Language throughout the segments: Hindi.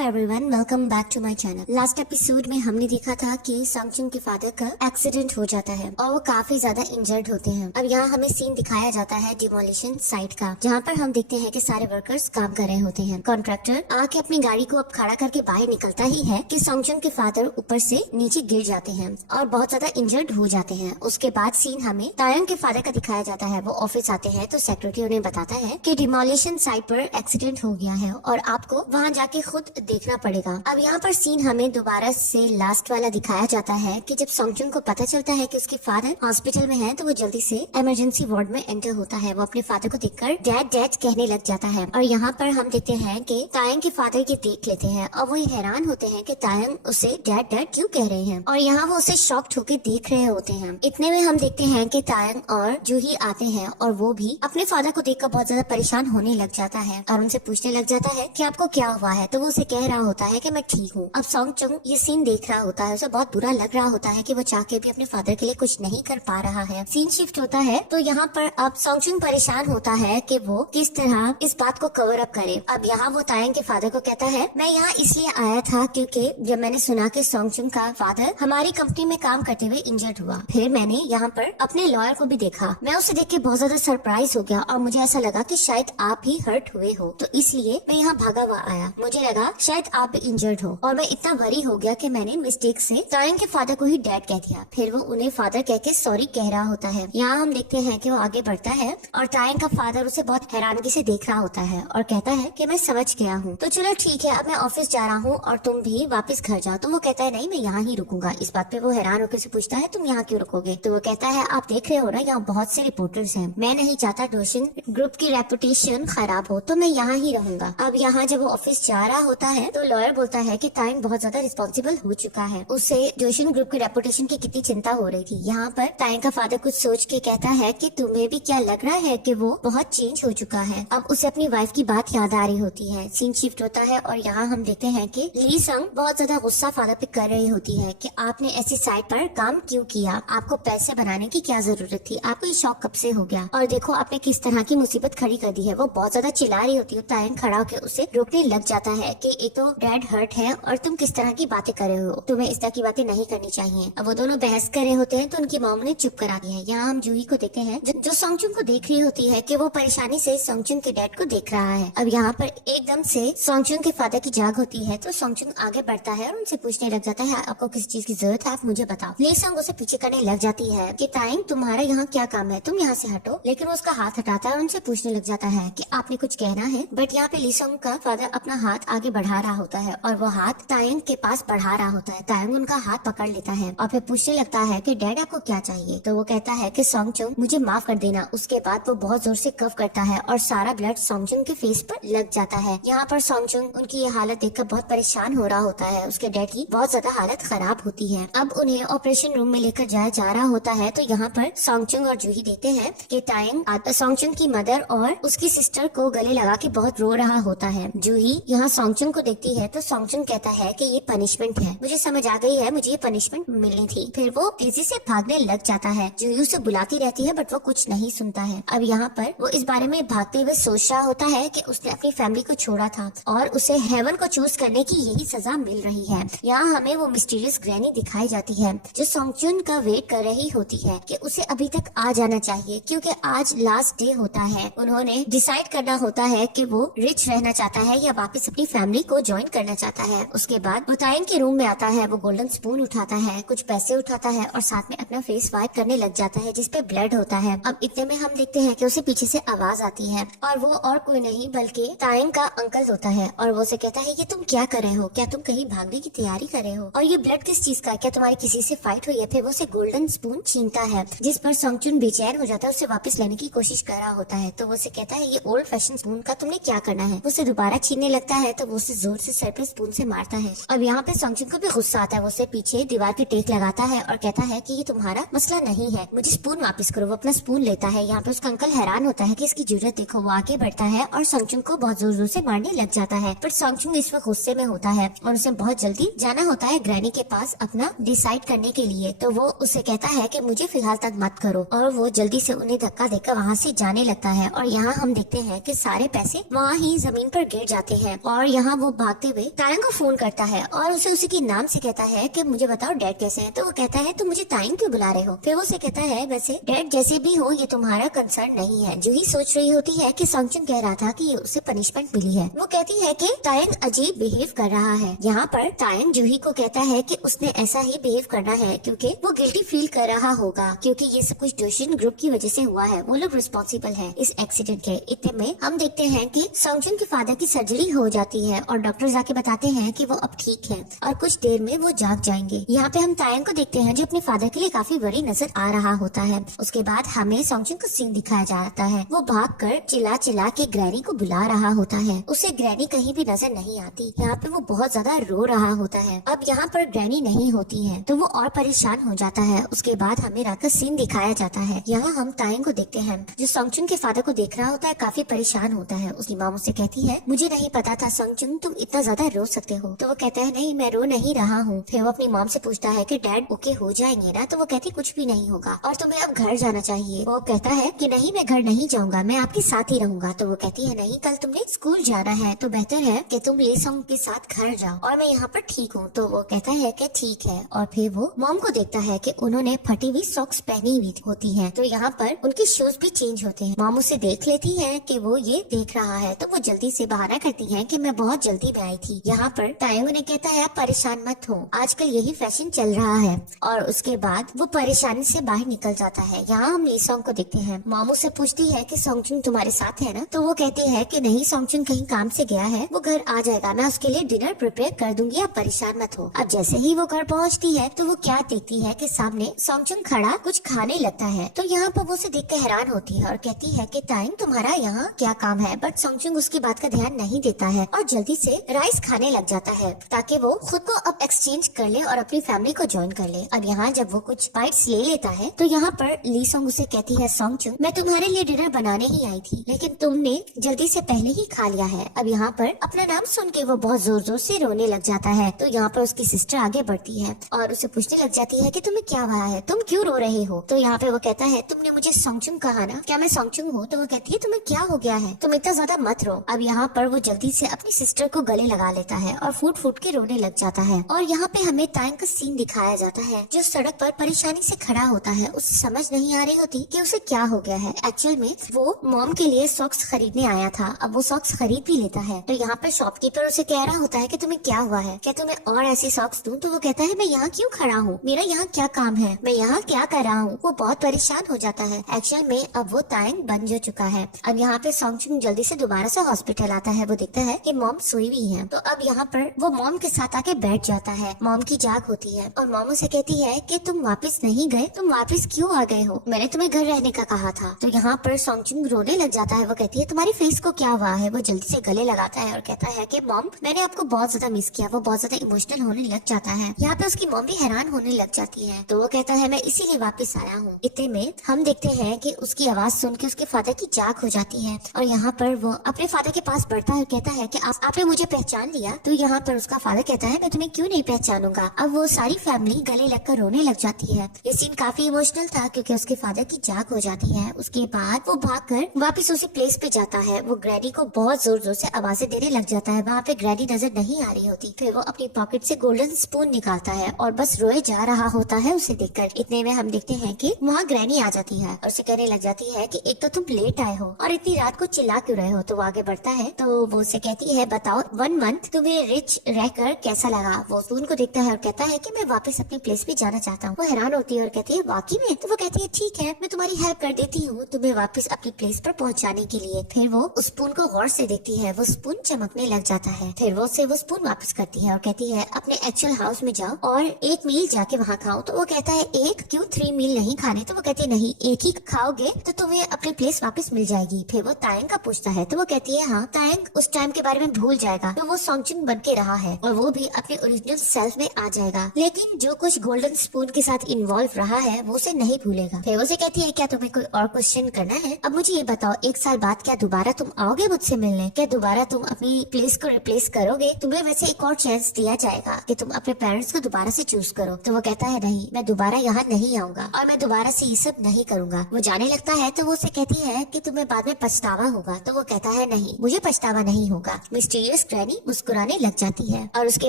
Everyone, welcome back to my channel. Last episode में हमने देखा था कि सॉन्गचुंग के फादर का एक्सीडेंट हो जाता है और वो काफी ज्यादा इंजर्ड होते हैं। अब यहाँ हमें सीन दिखाया जाता है डिमोलिशन साइट का, जहाँ पर हम देखते हैं कि सारे वर्कर्स काम कर रहे होते हैं। कॉन्ट्रैक्टर आके अपनी गाड़ी को अब खड़ा करके बाहर निकलता ही है कि सॉन्गचुंग के फादर ऊपर से नीचे गिर जाते हैं और बहुत ज्यादा इंजर्ड हो जाते हैं। उसके बाद सीन हमें तायंग के फादर का दिखाया जाता है। वो ऑफिस आते हैं तो सेक्रेटरी उन्हें बताता है कि डिमोलिशन साइट पर एक्सीडेंट हो गया है और आपको वहाँ जाके खुद देखना पड़ेगा। अब यहाँ पर सीन हमें दोबारा से लास्ट वाला दिखाया जाता है कि जब सॉन्गचुंग को पता चलता है कि उसके फादर हॉस्पिटल में हैं, तो वो जल्दी से इमरजेंसी वार्ड में एंटर होता है। वो अपने फादर को देखकर डैड डैड कहने लग जाता है और यहाँ पर हम देखते हैं कि तायंग के फादर के देख लेते हैं और वो हैरान होते हैं कि तायंग उसे डैड डैड क्यों कह रहे हैं और यहाँ वो उसे शॉक्ड होकर देख रहे होते हैं। इतने में हम देखते हैं कि तायंग और जूही आते हैं और वो भी अपने फादर को देखकर बहुत ज्यादा परेशान होने लग जाता है और उनसे पूछने लग जाता है कि आपको क्या हुआ है। तो वो उसे कह रहा होता है कि मैं ठीक हूँ। अब सॉन्गचुंग ये सीन देख रहा होता है, उसे बहुत बुरा लग रहा होता है कि वो चाह के भी अपने फादर के लिए कुछ नहीं कर पा रहा है। सीन शिफ्ट होता है तो यहाँ पर अब सॉन्गचुंग परेशान होता है कि वो किस तरह इस बात को कवर अप करे। अब यहाँ वो तायंग के फादर को कहता है, मैं यहाँ इसलिए आया था क्योंकि जब मैंने सुना कि सॉन्गचुंग का फादर हमारी कंपनी में काम करते हुए इंजर्ड हुआ, फिर मैंने यहाँ पर अपने लॉयर को भी देखा। मैं उसे देख के बहुत ज्यादा सरप्राइज हो गया और मुझे ऐसा लगा कि शायद आप ही हर्ट हुए हो, तो इसलिए मैं यहाँ भागा हुआ आया। मुझे लगा शायद आप भी इंजर्ड हो और मैं इतना वरी हो गया कि मैंने मिस्टेक से तायंग के फादर को ही डैड कह दिया। फिर वो उन्हें फादर कह के सॉरी कह रहा होता है। यहाँ हम देखते हैं कि वो आगे बढ़ता है और तायंग का फादर उसे बहुत हैरानगी से देख रहा होता है और कहता है कि मैं समझ गया हूँ, तो चलो ठीक है, अब मैं ऑफिस जा रहा हूँ और तुम भी वापस घर जाओ। तो वो कहता है नहीं, मैं यहाँ ही रुकूंगा। इस बात पे वो हैरान होकर से पूछता है, तुम यहाँ क्यों रुकोगे? तो वो कहता है, आप देख रहे हो ना, यहाँ बहुत से रिपोर्टर्स हैं, मैं नहीं चाहता डोशिन ग्रुप की रेपुटेशन खराब हो, तो मैं यहाँ ही रहूंगा। अब यहाँ जब वो ऑफिस जा रहा होता है तो लॉयर बोलता है कि तायंग बहुत ज्यादा रिस्पॉन्सिबल हो चुका है, उसे जोशिन ग्रुप की रेपुटेशन की कितनी चिंता हो रही थी। यहाँ पर तायंग का फादर कुछ सोच के कहता है कि तुम्हें भी क्या लग रहा है कि वो बहुत चेंज हो चुका है। अब उसे अपनी वाइफ की बात याद आ रही होती है। सीन शिफ्ट होता है और यहाँ हम देखते हैं कि ली संग बहुत ज्यादा गुस्सा फादर पे कर रही होती है कि आपने ऐसी साइट पर काम क्यों किया, आपको पैसे बनाने की क्या जरूरत थी, आपको ये शौक कब से हो गया, और देखो आपने किस तरह की मुसीबत खड़ी कर दी है। वो बहुत ज्यादा चिल्ला रही होती है। तायंग खड़ा होकर उसे रोकने लग जाता है कि ये तो डैड हर्ट है और तुम किस तरह की बातें कर रहे हो, तुम्हें इस तरह की बातें नहीं करनी चाहिए। अब वो दोनों बहस कर रहे होते हैं तो उनकी मॉम ने चुप करा दिया है। यहाँ हम जूही को देखते हैं जो सॉन्गचुंग को देख रही होती है कि वो परेशानी से सॉन्गचुंग के डैड को देख रहा है। अब यहाँ पर एकदम से सॉन्गचुंग के फादर की जाग होती है तो सॉन्गचुंग आगे बढ़ता है और उनसे पूछने लग जाता है, आपको किस चीज की जरूरत है, आप मुझे बताओ। ली संग उसे पीछे करने लग जाती है कि तायंग तुम्हारा यहाँ क्या काम है, तुम यहाँ से हटो। लेकिन वो उसका हाथ हटाता है और उनसे पूछने लग जाता है कि आपने कुछ कहना है। बट यहाँ पे ली संग का फादर अपना हाथ आगे बढ़ा रहा होता है और वो हाथ तायंग के पास बढ़ा रहा होता है। तायंग उनका हाथ पकड़ लेता है और फिर पूछने लगता है कि डैड आपको क्या चाहिए। तो वो कहता है कि सॉन्गचुंग मुझे माफ कर देना। उसके बाद वो बहुत जोर से कफ करता है और सारा ब्लड सॉन्गचुंग के फेस पर लग जाता है। यहाँ पर सॉन्गचुंग उनकी ये हालत देखकर बहुत परेशान हो रहा होता है। उसके डैड की बहुत ज्यादा हालत खराब होती है। अब उन्हें ऑपरेशन रूम में लेकर जाया जा रहा होता है तो यहाँ पर सॉन्गचुंग और जूही देखते हैं कि तायंग सॉन्गचुंग की मदर और उसकी सिस्टर को गले लगा के बहुत रो रहा होता है। जूही यहाँ सॉन्गचुंग को देखती है तो सॉन्गचुंग कहता है कि ये पनिशमेंट है, मुझे समझ आ गई है, मुझे ये पनिशमेंट मिलनी थी। फिर वो तेजी से भागने लग जाता है। जूही उसे बुलाती रहती है बट वो कुछ नहीं सुनता है। अब यहाँ पर वो इस बारे में भागते हुए सोच रहा होता है कि उसने अपनी फैमिली को छोड़ा था और उसे हेवन को चूज करने की यही सजा मिल रही है। यहाँ हमें वो मिस्टीरियस ग्रैनी दिखाई जाती है जो सॉन्गचुंग का वेट कर रही होती है कि उसे अभी तक आ जाना चाहिए क्योंकि आज लास्ट डे होता है। उन्होंने डिसाइड करना होता है कि वो रिच रहना चाहता है या वापस अपनी फैमिली को ज्वाइन करना चाहता है। उसके बाद वो तायंग के रूम में आता है, वो गोल्डन स्पून उठाता है, कुछ पैसे उठाता है और साथ में अपना फेस वाइप करने लग जाता है जिसपे ब्लड होता है। अब इतने में हम देखते हैं कि उसे पीछे से आवाज आती है और वो और कोई नहीं बल्कि तायंग का अंकल होता है और वो उसे कहता है, ये तुम क्या कर रहे हो, क्या तुम कहीं भागने की तैयारी कर रहे हो, और ये ब्लड किस चीज का, क्या तुम्हारी किसी से फाइट हुई है? फिर वो उसे गोल्डन स्पून छीनता है जिस पर सॉन्गचुंग बेचैन हो जाता है, उसे वापस लेने की कोशिश कर रहा होता है। तो वो उसे कहता है, ये ओल्ड फैशन स्पून का तुमने क्या करना है? उसे दोबारा छीनने लगता है तो वो उसे जोर से सर पे स्पून से मारता है। अब यहाँ पे सॉन्गचुंग को भी गुस्सा आता है। वो उसे पीछे दीवार की टेक लगाता है और कहता है कि ये तुम्हारा मसला नहीं है, मुझे स्पून वापस करो। वो अपना स्पून लेता है। यहाँ पे उसका अंकल हैरान होता है कि इसकी जरूरत देखो। वो आगे बढ़ता है और सॉन्गचुंग को बहुत जोर जोर से मारने लग जाता है। पर सॉन्गचुंग इस वक्त गुस्से में होता है और उसे बहुत जल्दी जाना होता है ग्रैनी के पास अपना डिसाइड करने के लिए। तो वो उसे कहता है कि मुझे फिलहाल तक मत करो और वो जल्दी से उन्हें धक्का देकर वहाँ से जाने लगता है। और यहाँ हम देखते हैं कि सारे पैसे वहाँ ही जमीन पर गिर जाते हैं और यहाँ वो वो भागते हुए तायंग को फोन करता है और उसे उसी के नाम से कहता है कि मुझे बताओ डैड कैसे हैं। तो वो कहता है तुम मुझे तायंग क्यों बुला रहे हो। फिर वो उसे कहता है वैसे डैड जैसे भी हो ये तुम्हारा कंसर्न नहीं है। जूही सोच रही होती है कि सॉन्गचुन कह रहा था कि उसे पनिशमेंट मिली है। वो कहती है कि तायंग अजीब बिहेव कर रहा है। यहाँ पर तायंग जूही को कहता है कि उसने ऐसा ही बिहेव करना है क्योंकि वो गिल्टी फील कर रहा होगा क्योंकि ये सब कुछ डोशिन ग्रुप की वजह से हुआ है। वो लोग रिस्पॉन्सिबल है इस एक्सीडेंट के। इतने में हम देखते हैं कि सॉन्गचुन के फादर की सर्जरी हो जाती है और डॉक्टर जाके बताते हैं कि वो अब ठीक है और कुछ देर में वो जाग जाएंगे। यहाँ पे हम तायंग को देखते हैं जो अपने फादर के लिए काफी बड़ी नजर आ रहा होता है। उसके बाद हमें सॉन्गचुन को सीन दिखाया जाता है। वो भागकर चिल्ला चिल्ला के ग्रैनी को बुला रहा होता है। उसे ग्रैनी कहीं भी नजर नहीं आती। यहाँ पे वो बहुत ज्यादा रो रहा होता है। अब यहाँ पर ग्रैनी नहीं होती है तो वो और परेशान हो जाता है। उसके बाद हमें रात का सीन दिखाया जाता है। यहाँ हम तायंग को देखते हैं जो सॉन्गचुन के फादर को देख रहा होता है, काफी परेशान होता है। उसकी माँ मुझसे कहती है मुझे नहीं पता था सॉन्गचुन तुम इतना ज्यादा रो सकते हो। तो वो कहता है नहीं मैं रो नहीं रहा हूँ। फिर वो अपनी मॉम से पूछता है कि डैड ओके हो जाएंगे ना। तो वो कहती कुछ भी नहीं होगा और तुम्हें अब घर जाना चाहिए। वो कहता है कि नहीं मैं घर नहीं जाऊंगा, मैं आपके साथ ही रहूंगा। तो वो कहती है नहीं कल तुमने स्कूल जाना है तो बेहतर है कि तुम लीसोंग के साथ घर जाओ और मैं यहाँ पर ठीक हूँ। तो वो कहता है कि ठीक है और फिर वो मॉम को देखता है कि उन्होंने फटी हुई सॉक्स पहनी हुई होती है। तो यहाँ पर उनके शूज भी चेंज होते हैं। मॉम उसे देख लेती है कि वो ये देख रहा है तो वो जल्दी से बहाना करती है कि मैं बहुत जल्दी में आई थी। यहाँ पर तायंग ने कहता है आप परेशान मत हो, आजकल यही फैशन चल रहा है। और उसके बाद वो परेशानी से बाहर निकल जाता है। यहाँ हम लीसोंग को देखते हैं। मामू से पूछती है कि सॉन्गचुन तुम्हारे साथ है ना। तो वो कहती है कि नहीं सॉन्गचुन कहीं काम से गया है, वो घर आ जाएगा, मैं उसके लिए डिनर प्रिपेयर कर दूंगी, आप परेशान मत हो। अब जैसे ही वो घर पहुँचती है तो वो क्या देखती है कि सामने सॉन्गचुन खड़ा कुछ खाने लगता है। तो यहाँ पर वो उसे देख कर हैरान होती है और कहती है कि तायंग तुम्हारा यहाँ क्या काम है। बट सॉन्गचुन उसकी बात का ध्यान नहीं देता है और जल्दी से राइस खाने लग जाता है ताकि वो खुद को अब एक्सचेंज कर ले और अपनी फैमिली को ज्वाइन कर ले। अब यहाँ जब वो कुछ बाइट्स ले लेता है तो यहाँ पर लीसोंग उसे कहती है सॉन्गचुन मैं तुम्हारे लिए डिनर बनाने ही आई थी लेकिन तुमने जल्दी से पहले ही खा लिया है। अब यहाँ पर अपना नाम सुन के वो बहुत जोर जोर से रोने लग जाता है। तो यहाँ पर उसकी सिस्टर आगे बढ़ती है और उसे पूछने लग जाती है कि तुम्हें क्या हुआ है, तुम क्यों रो रहे हो। तो यहाँ पे वो कहता है तुमने मुझे सॉन्गचुन कहा ना, क्या मैं सॉन्गचुन हूँ। तो वो कहती है तुम्हें क्या हो गया है, तुम इतना ज्यादा मत रो। अब यहाँ पर वो जल्दी से अपनी सिस्टर को गले लगा लेता है और फूट फूट के रोने लग जाता है। और यहाँ पे हमें तायंग का सीन दिखाया जाता है जो सड़क पर परेशानी से खड़ा होता है। उसे समझ नहीं आ रही होती कि उसे क्या हो गया है। एक्चुअल में वो मॉम के लिए सॉक्स खरीदने आया था, अब वो सॉक्स खरीद भी लेता है। तो यहाँ पर शॉपकीपर उसे कह रहा होता है कि तुम्हें क्या हुआ है, क्या तुम्हें और ऐसे सॉक्स दूं। तो वो कहता है मैं यहाँ क्यों खड़ा हूँ, मेरा यहाँ क्या काम है, मैं यहाँ क्या कर रहा हूँ। वो बहुत परेशान हो जाता है। एक्चुअल में अब वो तायंग बन जो चुका है। अब यहाँ पे सॉन्गचुन जल्दी से दोबारा से हॉस्पिटल आता है। वो देखता है कि मॉम सोई हुई है। तो अब यहाँ पर वो मॉम के साथ आके बैठ जाता है। मॉम की जाग होती है और मॉम उसे कहती है कि तुम वापस नहीं गए, तुम वापस क्यों आ गए हो, मैंने तुम्हें घर रहने का कहा था। तो यहाँ पर सॉन्गचुन रोने लग जाता है। वो कहती है तुम्हारी फेस को क्या हुआ है। वो जल्दी से गले लगाता है और कहता है कि मॉम मैंने आपको बहुत ज्यादा मिस किया। वो बहुत ज्यादा इमोशनल होने लग जाता है। यहाँ पे उसकी मॉम भी हैरान होने लग जाती है। तो वो कहता है मैं इसीलिए वापस आया हूँ। इतने में हम देखते हैं कि उसकी आवाज सुन के उसके फादर की जाग हो जाती है और यहाँ पर वो अपने फादर के पास बढ़ता है, कहता है कि आपने मुझे पहचान लिया। तो यहाँ पर उसका फादर कहता है मैं तुम्हें क्यों नहीं पहचानूंगा। अब वो सारी फैमिली गले लगकर रोने लग जाती है। ये सीन काफी इमोशनल था क्योंकि उसके फादर की जाग हो जाती है। उसके बाद वो भागकर वापस उसी प्लेस पे जाता है। वो ग्रैनी को बहुत जोर जोर से आवाजें देने लग जाता है। वहाँ पे ग्रैनी नजर नहीं आ रही होती। फिर वो अपनी पॉकेट से गोल्डन स्पून निकालता है और बस रोए जा रहा होता है उसे देखकर। इतने में हम देखते हैं कि वहाँ ग्रैनी आ जाती है और उसे कहने लग जाती है कि एक तो तुम लेट आए हो और इतनी रात को चिल्ला क्यों रहे हो। तो वो आगे बढ़ता है तो वो उसे कहती है बताओ 1 मंथ तुम्हें रिच रहकर कैसा लगा। वो स्पून को देखता है और कहता है कि मैं वापस अपनी प्लेस पे जाना चाहता हूँ। वो हैरान होती है और कहती है वाकई में। तो वो कहती है ठीक है मैं तुम्हारी हेल्प कर देती हूँ तुम्हें वापस अपनी प्लेस पर पहुँचाने के लिए। फिर वो उस स्पून को गौर से देखती है। वो स्पून चमकने लग जाता है। फिर वो उसे वो स्पून वापस करती है और कहती है अपने एक्चुअल हाउस में जाओ और 1 मील जाके वहाँ खाओ। तो वो कहता है एक क्यों 3 मील नहीं खाने। तो वो कहती है नहीं एक ही खाओगे तो तुम्हें अपनी प्लेस वापस मिल जाएगी। फिर वो तायंग का पूछता है तो वो कहती है हाँ तायंग उस टाइम के बारे में भूल जाएगा। तो वो सॉन्गचुन बन के रहा है और वो भी अपने ओरिजिनल सेल्फ में आ जाएगा, लेकिन जो कुछ गोल्डन स्पून के साथ इन्वॉल्व रहा है वो उसे नहीं भूलेगा। फिर वो उसे कहती है क्या तुम्हें कोई और क्वेश्चन करना है। अब मुझे ये बताओ 1 साल बाद क्या दोबारा तुम आओगे मुझसे मिलने, क्या दोबारा तुम अपनी प्लेस को रिप्लेस करोगे। तुम्हें वैसे एक और चांस दिया जाएगा कि तुम अपने पेरेंट्स को दोबारा से चूज करो। तो वो कहता है नहीं मैं दोबारा यहाँ नहीं आऊंगा और मैं दोबारा से ये सब नहीं करूंगा। वो जाने लगता है तो वो उसे कहती है कि तुम्हें बाद में पछतावा होगा। तो वो कहता है नहीं मुझे पछतावा नहीं होगा। मिस्टीरियस मिसेस ग्रैनी मुस्कुराने लग जाती है। और उसके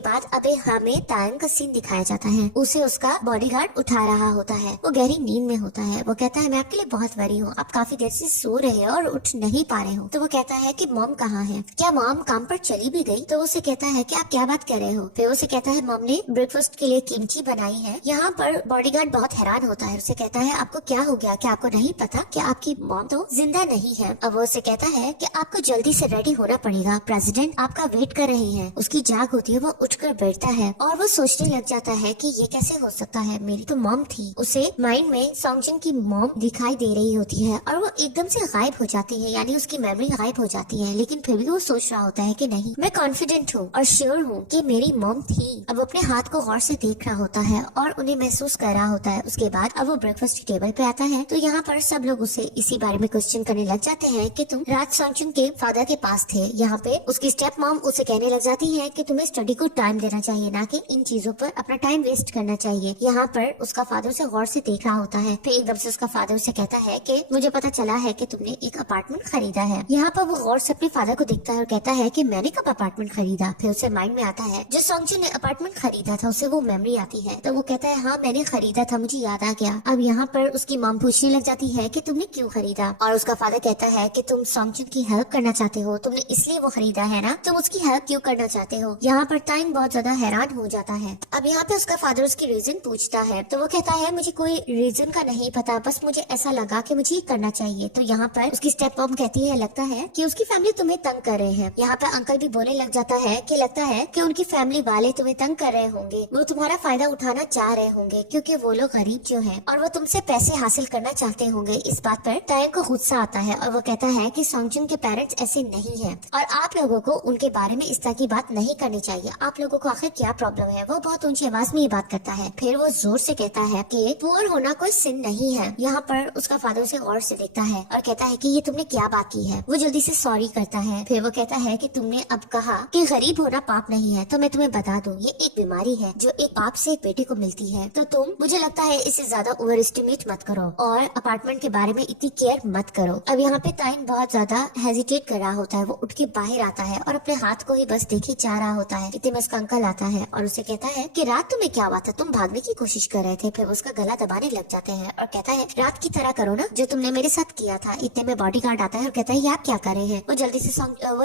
बाद अबे हमें तायंग का सीन दिखाया जाता है। उसे उसका बॉडीगार्ड उठा रहा होता है। वो गहरी नींद में होता है। वो कहता है मैं आपके लिए बहुत वरी हूँ, आप काफी देर से सो रहे हैं और उठ नहीं पा रहे हो। तो वो कहता है कि मॉम कहाँ है, क्या मॉम काम पर चली भी गई? तो उसे कहता है कि आप क्या बात कर रहे हो? फिर उसे कहता है मॉम ने ब्रेकफास्ट के लिए किमची बनाई है। यहाँ पर बॉडीगार्ड बहुत हैरान होता है। उसे कहता है आपको क्या हो गया, क्या आपको नहीं पता कि आपकी मॉम तो जिंदा नहीं है? अब वो उसे कहता है कि आपको जल्दी से रेडी होना पड़ेगा, प्रेसिडेंट आपका वेट कर रहे हैं। उसकी जाग होती है, वो उठकर बैठता है और वो सोचने लग जाता है कि ये कैसे हो सकता है, मेरी तो मॉम थी। उसे माइंड में सॉन्गजिन की मॉम दिखाई दे रही होती है और वो एकदम से गायब हो जाती है, यानी उसकी मेमोरी गायब हो जाती है। लेकिन फिर भी वो सोच रहा होता है कि नहीं, मैं कॉन्फिडेंट हूँ और श्योर हूँ कि मेरी मॉम थी। अब अपने हाथ को गौर से देख रहा होता है और उन्हें महसूस कर रहा होता है। उसके बाद अब वो ब्रेकफास्ट की टेबल पे आता है तो यहाँ पर सब लोग उसे इसी बारे में क्वेश्चन करने लग जाते हैं कि तुम रात सॉन्गजिन के फादर के पास थे। यहाँ पे उसकी स्टेप मॉम उसे कहने लग जाती है कि तुम्हें स्टडी को टाइम देना चाहिए, ना कि इन चीजों पर अपना टाइम वेस्ट करना चाहिए। यहाँ पर उसका फादर उसे गौर से देख रहा होता है। फिर एकदम से उसका फादर उसे कहता है कि मुझे पता चला है कि तुमने एक अपार्टमेंट खरीदा है। यहाँ पर वो गौर से अपने फादर को देखता है और कहता है कि मैंने कब अपार्टमेंट खरीदा? फिर उसे माइंड में आता है जो सॉन्गजिन ने अपार्टमेंट खरीदा था, उसे वो मेमोरी आती है। तो वो कहता है हाँ मैंने खरीदा था, मुझे याद आ गया। अब यहाँ पर उसकी मॉम पूछने लग जाती है कि तुमने क्यों खरीदा? और उसका फादर कहता है कि तुम सॉन्गजिन की हेल्प करना चाहते हो, तुमने इसलिए वो खरीदा है ना, तुम उसकी हेल्प क्यों करना चाहते हो? यहाँ पर टाइम बहुत ज्यादा हैरान हो जाता है। अब यहाँ पे उसका फादर उसकी रीजन पूछता है तो वो कहता है मुझे कोई रीजन का नहीं पता, बस मुझे ऐसा लगा कि मुझे ये करना चाहिए। तो यहाँ पर उसकी स्टेप मॉम कहती है लगता है कि उसकी फैमिली तुम्हें तंग कर रहे हैं। यहाँ पे अंकल भी बोलने लग जाता है कि लगता है कि उनकी फैमिली वाले तुम्हें तंग कर रहे होंगे, वो तुम्हारा फायदा उठाना चाह रहे होंगे क्योंकि वो लोग गरीब जो हैं और वो तुमसे पैसे हासिल करना चाहते होंगे। इस बात पर तायंग को गुस्सा आता है और वो कहता है कि सॉन्गजिन के पेरेंट्स ऐसे नहीं है और आप लोगों को उनके बारे में इस तरह की बात नहीं करनी चाहिए। आप लोगों को आखिर क्या प्रॉब्लम है? वो बहुत ऊंची आवाज में ये बात करता है। फिर वो जोर से कहता है कि पुअर होना कोई सिन नहीं है। यहाँ पर उसका फादर उसे गौर से देखता है और कहता है कि ये तुमने क्या बात की है? वो जल्दी से सॉरी करता है। फिर वो कहता है कि तुमने अब कहा कि गरीब होना पाप नहीं है, तो मैं तुम्हें बता दूं ये एक बीमारी है जो एक बाप से एक बेटे को मिलती है। तो तुम, मुझे लगता है इसे ज्यादा ओवर एस्टिमेट मत करो और अपार्टमेंट के बारे में इतनी केयर मत करो। अब यहाँ पे ताइन बहुत ज्यादा हेजिटेट कर रहा होता है। वो उठ के बाहर आता है और अपने हाथ को ही बस देखे जा रहा होता है। इतने में उसका अंकल आता है और उसे कहता है कि रात तुम्हें क्या हुआ था, तुम भागने की कोशिश कर रहे थे? फिर उसका गला दबाने लग जाते हैं और कहता है रात की तरह करो ना जो तुमने मेरे साथ किया था। इतने में बॉडीगार्ड आता है और कहता है ये आप क्या कर रहे हैं? वो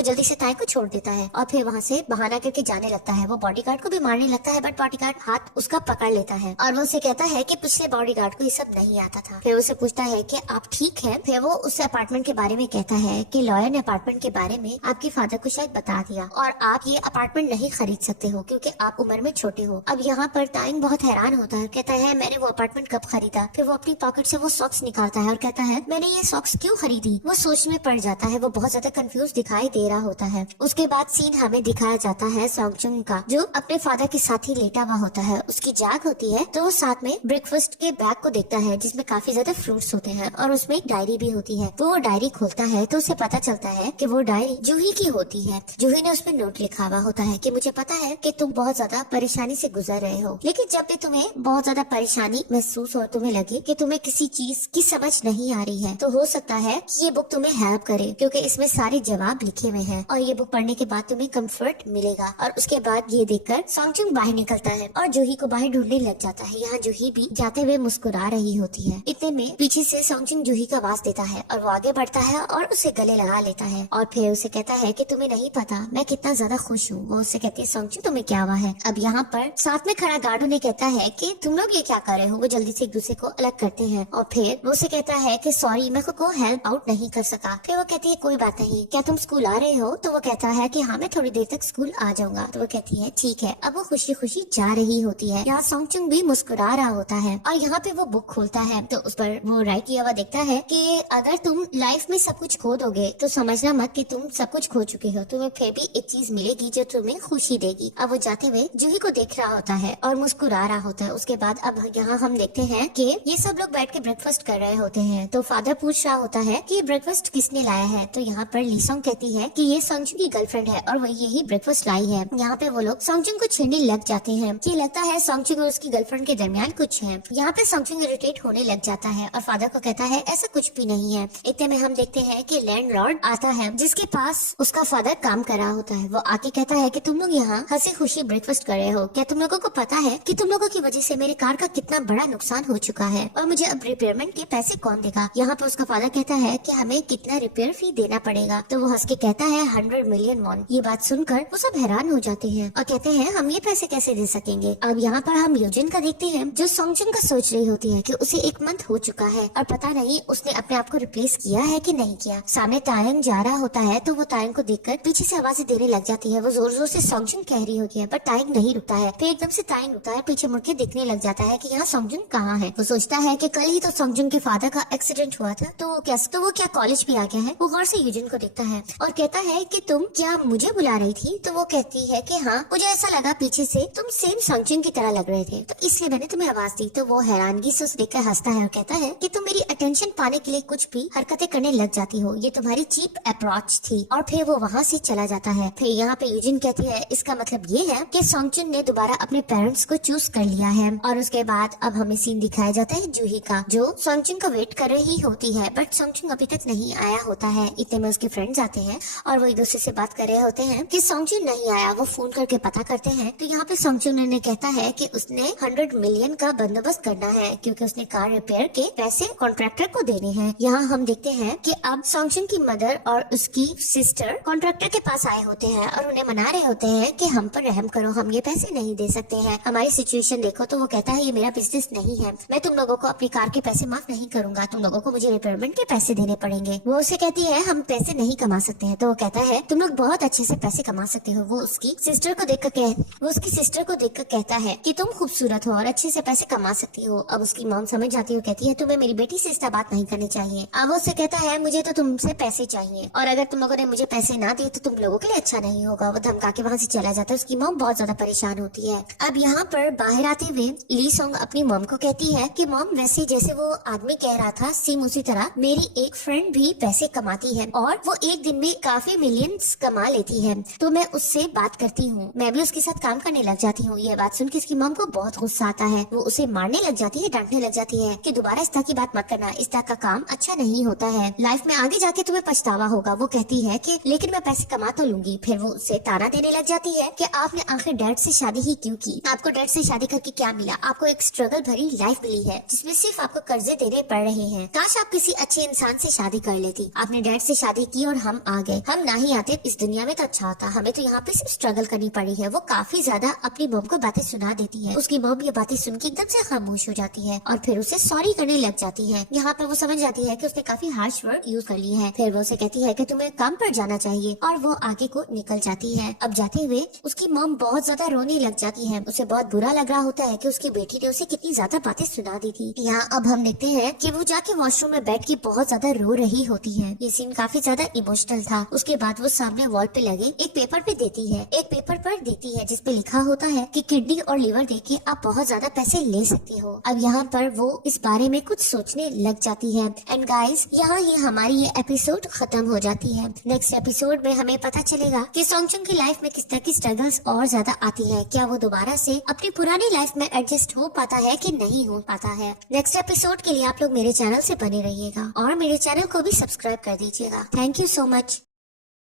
जल्दी से ताई को छोड़ देता है और फिर वहाँ से बहाना करके जाने लगता है। वो बॉडीगार्ड को भी मारने लगता है बट बॉडीगार्ड हाथ उसका पकड़ लेता है और वो उसे कहता है कि पिछले बॉडीगार्ड को ये सब नहीं आता था। फिर उसे पूछता है कि आप ठीक है? फिर वो उस अपार्टमेंट के बारे में कहता है कि लॉयर ने अपार्टमेंट के बारे में आपके फादर को शायद बता दिया और आप ये अपार्टमेंट नहीं खरीद सकते हो क्योंकि आप उम्र में छोटे हो। अब यहाँ पर ताइंग बहुत हैरान होता है, कहता है मैंने वो अपार्टमेंट कब खरीदा? फिर वो अपनी पॉकेट से वो सॉक्स निकालता है और कहता है मैंने ये सॉक्स क्यों खरीदी? वो सोच में पड़ जाता है, वो बहुत ज्यादा कंफ्यूज दिखाई दे रहा होता है। उसके बाद सीन हमें दिखाया जाता है सॉन्गजिन का, जो अपने फादर के साथ ही लेटा हुआ होता है। उसकी जाग होती है तो वो साथ में ब्रेकफास्ट के बैग को देखता है जिसमें काफी ज्यादा फ्रूट्स होते हैं और उसमें एक डायरी भी होती है। वो डायरी खोलता है तो उसे पता चलता है कि वो डायरी जूही की होती है। जूही ने उसमें नोट लिखा हुआ होता है कि मुझे पता है कि तुम बहुत ज्यादा परेशानी से गुजर रहे हो, लेकिन जब भी तुम्हें बहुत ज्यादा परेशानी महसूस और तुम्हें लगे कि तुम्हें किसी चीज की समझ नहीं आ रही है तो हो सकता है कि ये बुक तुम्हें हेल्प करे क्योंकि इसमें सारे जवाब लिखे हुए हैं और ये बुक पढ़ने के बाद तुम्हें कंफर्ट मिलेगा। और उसके बाद ये देखकर सॉन्गजिन बाहर निकलता है और जूही को बाहर ढूंढने लग जाता है। यहाँ जूही भी जाते हुए मुस्कुरा रही होती है। इतने में पीछे से सॉन्गजिन जूही का आवाज देता है और वो आगे बढ़ता है और उसे गले लगा लेता है और फिर उसे कहता है कि तुम्हें नहीं पता मैं कितना ज्यादा खुश हूँ। वो उससे कहती है सॉन्गजिन तुम्हें क्या हुआ है? अब यहाँ पर साथ में खड़ा गार्ड उन्हें कहता है कि तुम लोग ये क्या कर रहे हो? वो जल्दी से एक दूसरे को अलग करते हैं और फिर वो उसे कहता है कि सॉरी मैं खुद को हेल्प आउट नहीं कर सका। फिर वो कहती है कोई बात नहीं, क्या तुम स्कूल आ रहे हो? तो वो कहता है कि हाँ मैं थोड़ी देर तक स्कूल आ जाऊंगा। तो वो कहती है ठीक है। अब वो खुशी खुशी जा रही होती है। यहाँ सॉन्गजिन भी मुस्कुरा रहा होता है और यहाँ पे वो बुक खोलता है तो उस पर वो राइट किया हुआ देखता है कि अगर तुम लाइफ में सब कुछ खो दोगे तो समझना मत कि तुम सब कुछ खो चुके हो, तुम्हें फिर भी एक चीज मिलेगी जो तुम्हें खुशी देगी। अब वो जाते हुए जूही को देख रहा होता है और मुस्कुरा रहा होता है। उसके बाद अब यहाँ हम देखते हैं कि ये सब लोग बैठ के ब्रेकफास्ट कर रहे होते हैं। तो फादर पूछ रहा होता है कि ब्रेकफास्ट किसने लाया है? तो यहाँ पर लीसोंग कहती है कि ये सॉन्गजिन की गर्लफ्रेंड है और वो यही ब्रेकफास्ट लाई है। यहाँ पे वो लोग सॉन्गजिन को छेड़ने लग जाते हैं कि लगता है सॉन्गजिन और उसकी गर्लफ्रेंड के दरमियान कुछ है। यहाँ पे सॉन्गजिन इरिटेट होने लग जाता है और फादर को कहता है ऐसा कुछ भी नहीं है। इतने में हम देखते हैं कि लैंडलॉर्ड आता है जिसके पास उसका फादर काम कर कर रहा होता है। वो आके कहता है कि तुम लोग यहाँ हंसी खुशी ब्रेकफास्ट कर रहे हो, क्या तुम लोगों को पता है कि तुम लोगों की वजह से मेरे कार का कितना बड़ा नुकसान हो चुका है और मुझे अब रिपेयरमेंट के पैसे कौन देगा। यहाँ पे उसका फादर कहता है कि हमें कितना रिपेयर फी देना पड़ेगा। तो वो हंस के कहता है 100 मिलियन वॉन। ये बात सुनकर वो सब हैरान हो जाते हैं और कहते हैं हम ये पैसे कैसे दे सकेंगे। अब यहाँ पर हम यूजिन का देखते हैं जो सॉन्गजुन का सोच रही होती है कि उसे 1 मंथ हो चुका है और पता नहीं उसने अपने आप को रिप्लेस किया है कि नहीं किया। सामने तायंग जा रहा होता है तो वो तायंग को देखकर पीछे से आवाजें देने लग जाती है। वो जोर जोर से सॉन्गजुन कह रही होती है पर तायंग नहीं रुकता है। फिर एकदम से तायंग रुकता है, पीछे मुड़ के देखने लग जाता है कि यहाँ सॉन्गजुन कहाँ है। वो सोचता है कि कल ही तो सॉन्गजुन के फादर का एक्सीडेंट हुआ था, तो वो क्या कॉलेज भी आ गया है। वो गौर से यूजिन को देखता है और कहता है कि तुम क्या मुझे बुला रही थी। तो वो कहती है कि हाँ, मुझे ऐसा लगा पीछे से तुम सेम सॉन्गजुन की तरह लग रहे थे तो इसलिए मैंने तुम्हें आवाज दी। तो वो हैरानगी से उसे देखकर हंसता है और कहता है कि तुम मेरी अटेंशन पाने के लिए कुछ भी हरकतें करने लग जाती हो, ये तुम्हारी चीप अप्रोच थी। और फिर वो वहाँ से चला जाता है। फिर यहाँ पे यूजिन कहती है इसका मतलब ये है कि सॉन्गजुन ने दोबारा अपने पेरेंट्स को चूज कर लिया है। और उसके बाद अब हमें सीन दिखाया जाता है जूही का, जो सॉन्गजुन का वेट कर रही होती है बट सॉन्गजुन अभी तक नहीं आया होता है। इतने में उसके फ्रेंड्स आते हैं और वो एक दूसरे से बात कर रहे होते हैं कि सॉन्गजुन नहीं आया। वो फोन करके पता करते हैं तो यहाँ पे सॉन्गजुन ने कहता है कि उसने 100 मिलियन का बंदोबस्त करना है क्योंकि उसने कार रिपेयर के पैसे कॉन्ट्रैक्टर को देने हैं। यहाँ हम देखते हैं कि अब सॉन्गजुन की मदर और उसकी सिस्टर कॉन्ट्रैक्टर के पास आए होते हैं और उन्हें मना रहे होते हैं कि हम पर रहम करो, हम ये पैसे नहीं दे सकते हैं, हमारी सिचुएशन देखो। तो वो कहता है ये मेरा बिजनेस नहीं है, मैं तुम लोगों को अपनी कार के पैसे माफ नहीं करूंगा, तुम लोगों को मुझे रिपेयरमेंट के पैसे देने पड़ेंगे। वो उसे कहती है हम पैसे नहीं कमा सकते हैं। तो वो कहता है तुम लोग बहुत अच्छे से पैसे कमा सकते हो। वो उसकी सिस्टर को देखकर कहता है कि तुम खूबसूरत हो और अच्छे से पैसे कमा सकती हो। अब उसकी मॉम समझ जाती है, कहती है तुम्हें मेरी बेटी से इतना बात नहीं करनी चाहिए। अब वो उससे कहता है मुझे तो तुमसे पैसे चाहिए और अगर तुम लोगों ने मुझे पैसे ना दिए तो तुम लोगों के लिए अच्छा नहीं होगा। वो धमका के वहाँ से चला जाता है। उसकी मॉम बहुत ज्यादा परेशान होती है। अब यहाँ पर बाहर आते हुए ली सोंग अपनी मॉम को कहती है कि मॉम वैसे जैसे वो आदमी कह रहा था सेम उसी तरह मेरी एक फ्रेंड भी पैसे कमाती है और वो एक दिन में काफी मिलियंस कमा लेती है, तो मैं उससे बात करती हूँ, मैं भी उसके साथ काम करने लग जाती हूँ। ये बात सुन के इसकी मॉम को बहुत गुस्सा आता है। वो उसे मारने लग जाती है, डांटने लग जाती है कि दोबारा इस तरह की बात मत करना, इस तरह का काम अच्छा नहीं होता है, लाइफ में आगे जाके तुम्हें पछतावा होगा। वो कहती है कि लेकिन मैं पैसे कमा तो लूंगी। फिर वो उससे ताना देने लग जाती है कि आपने आखिर डैड से शादी ही क्यों की, आपको डैड से शादी करके क्या मिला, आपको एक स्ट्रगल भरी लाइफ मिली है जिसमें सिर्फ आपको कर्जे देने पड़ रहे हैं, काश आप किसी अच्छे इंसान से शादी कर लेती। आपने डैड से शादी की और हम आ गए, हम ना ही आते इस दुनिया में तो अच्छा होता, हमें तो यहाँ पे सिर्फ स्ट्रगल करनी पड़ी है। वो काफी ज्यादा अपनी मॉम को बातें सुना देती है। उसकी मॉम ये बातें सुन के एकदम से खामोश हो जाती है और फिर उसे सॉरी करने लग जाती है। यहाँ पर वो समझ जाती है कि उसने काफी हार्श वर्ड यूज कर लिए हैं। फिर वो उसे कहती है कि तुम्हें काम पर जाना चाहिए और वो आगे को निकल जाती है। अब जाते हुए उसकी मॉम बहुत ज्यादा रोने लग जाती है। उसे बहुत बुरा लग रहा होता है कि उसकी बेटी ने उसे कितनी ज्यादा बातें सुना दी थी। यहाँ अब हम देखते हैं कि वो जाके वॉशरूम में बैठ के बहुत ज्यादा रो रही होती है। ये सीन काफी ज्यादा इमोशनल था। उसके बाद वो सामने वॉल पे लगे एक पेपर पे देती है, एक पेपर पर देती है जिसपे लिखा होता है कि किडनी और लिवर देके आप बहुत ज्यादा पैसे ले सकती हो। अब यहाँ पर वो इस बारे में कुछ सोचने लग जाती है। एंड गाइस यहाँ ही हमारी ये एपिसोड खत्म हो जाती है। नेक्स्ट एपिसोड में हमें पता चलेगा कि सॉन्गजुन की लाइफ में किस तरह की स्ट्रगल्स और ज्यादा आती है। क्या वो दोबारा से अपनी पुरानी लाइफ में एडजस्ट हो पाता है कि नहीं हो पाता है। नेक्स्ट एपिसोड के लिए आप लोग मेरे चैनल से बने रहिएगा और मेरे चैनल को भी सब्सक्राइब कर दीजिएगा। Thank you so much.